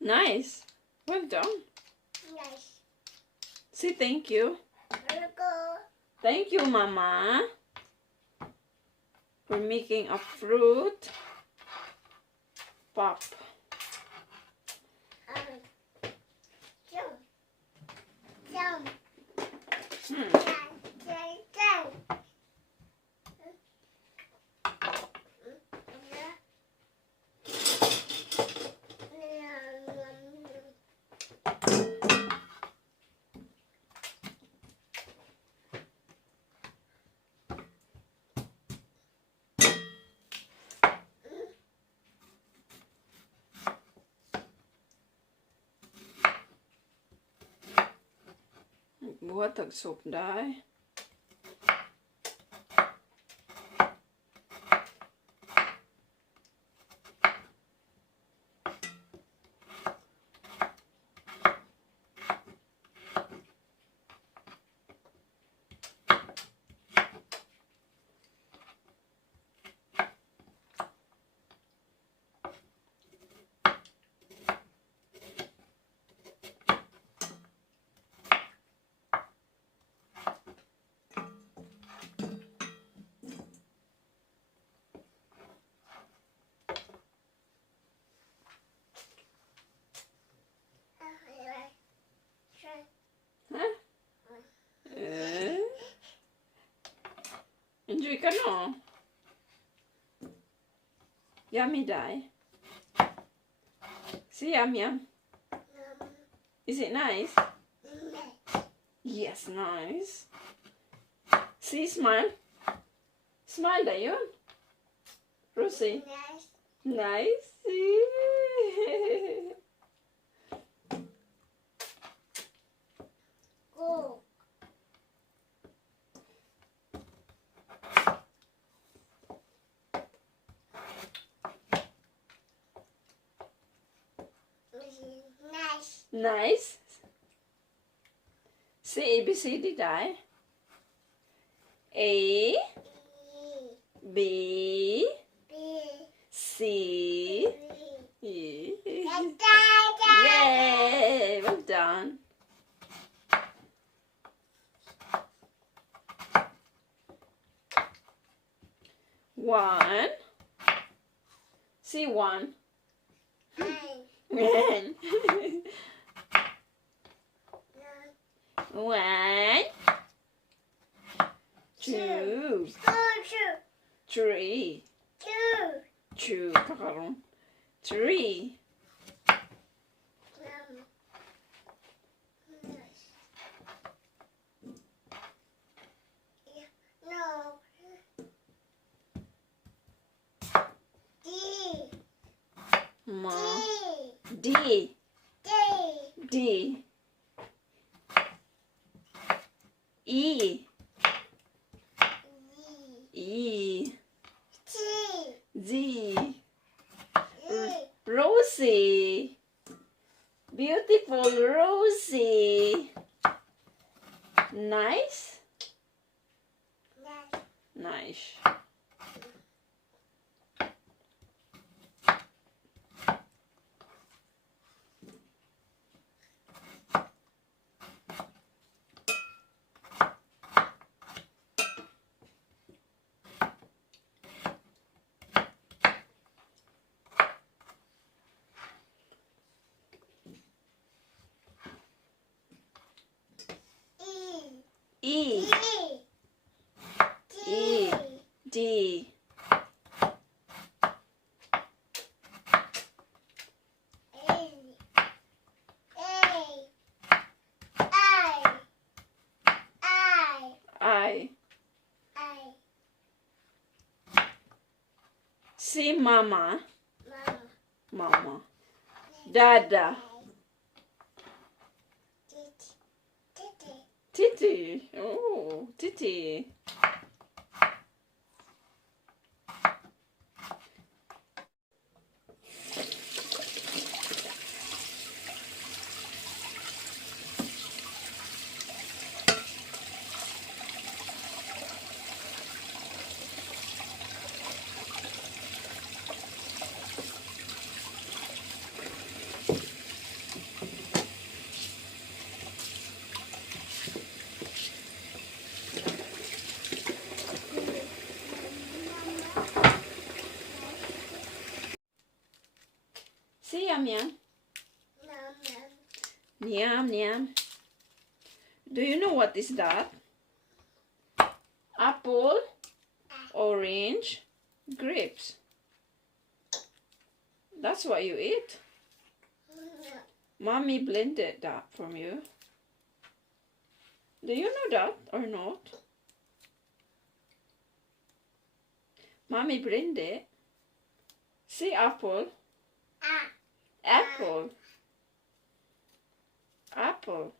Nice. Well done. Nice. Say thank you. Go. Thank you, Mama, for making a fruit pop. Jump. Jump. Hmm. Jump. Mua thật sụp đấy. Enjoy ka no? Yummy die. See, yum. Is it nice? Yes, nice. See, smile. Smile da yun. Rosie. Nice. Nice. Go. Nice. Nice. Say ABCD die. A, B, C, E. Yay! Well done. One. See one. One. One. Two. Three. Two. Three. No. Ma. D. D. E. E. Z. Rosie. Beautiful Rosie. Nice. Nice. E. E. D. I. See mama. Mama. Dada. Titi. Oh, Titi. Yum, yum. Yum, yum. Do you know what is that? Apple, orange, grapes. That's what you eat. Mommy blended that from you. Do you know that or not? Mommy blended. See apple. Apple. Apple.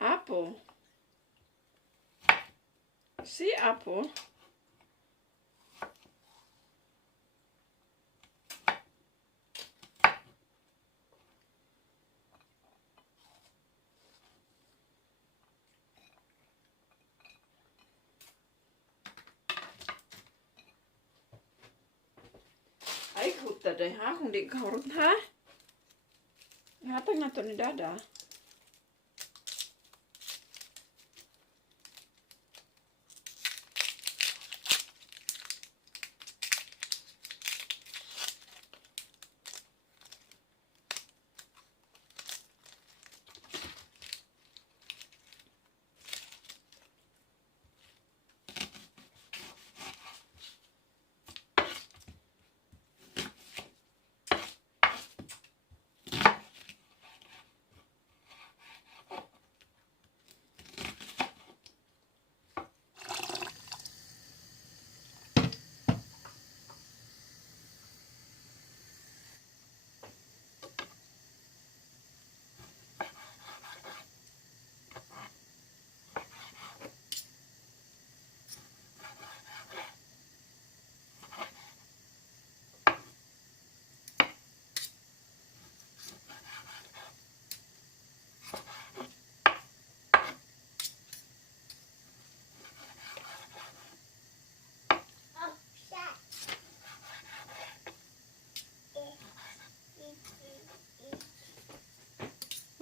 Apple. See apple. Ay, kuta deh ha, kung di kahurot ha. Hatag na to ni Dada.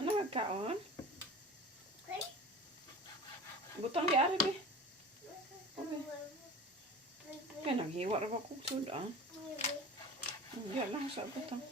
Ano magkaon? Butang di ari be. Okay. Kaya naghiwa ra ba kong sudan? Diyan lang sa butang.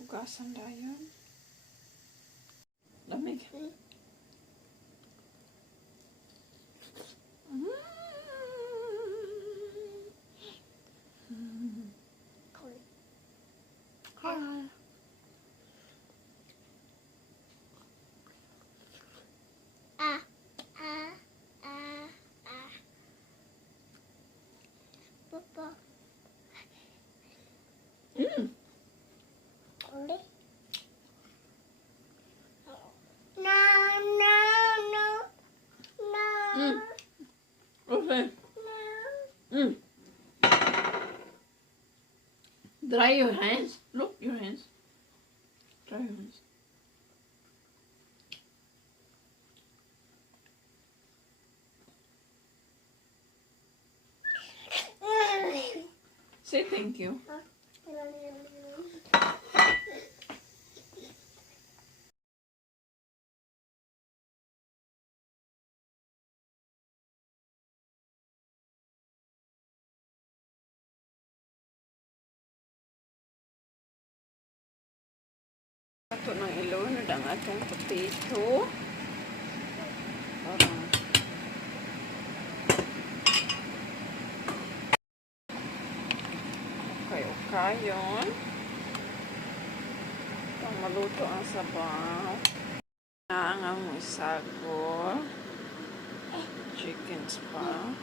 Hugasan dayon. Lamig. Hi. Papa. Mm. No, no, no, no, Okay. no. Mm. Dry your hands. Look, your hands. Dry your hands. Say thank you. ato ng ilunod ang atong potato. Parang okay-okayon. Itong maluto ang sabaw. Na ang among isagol. Chickens pa.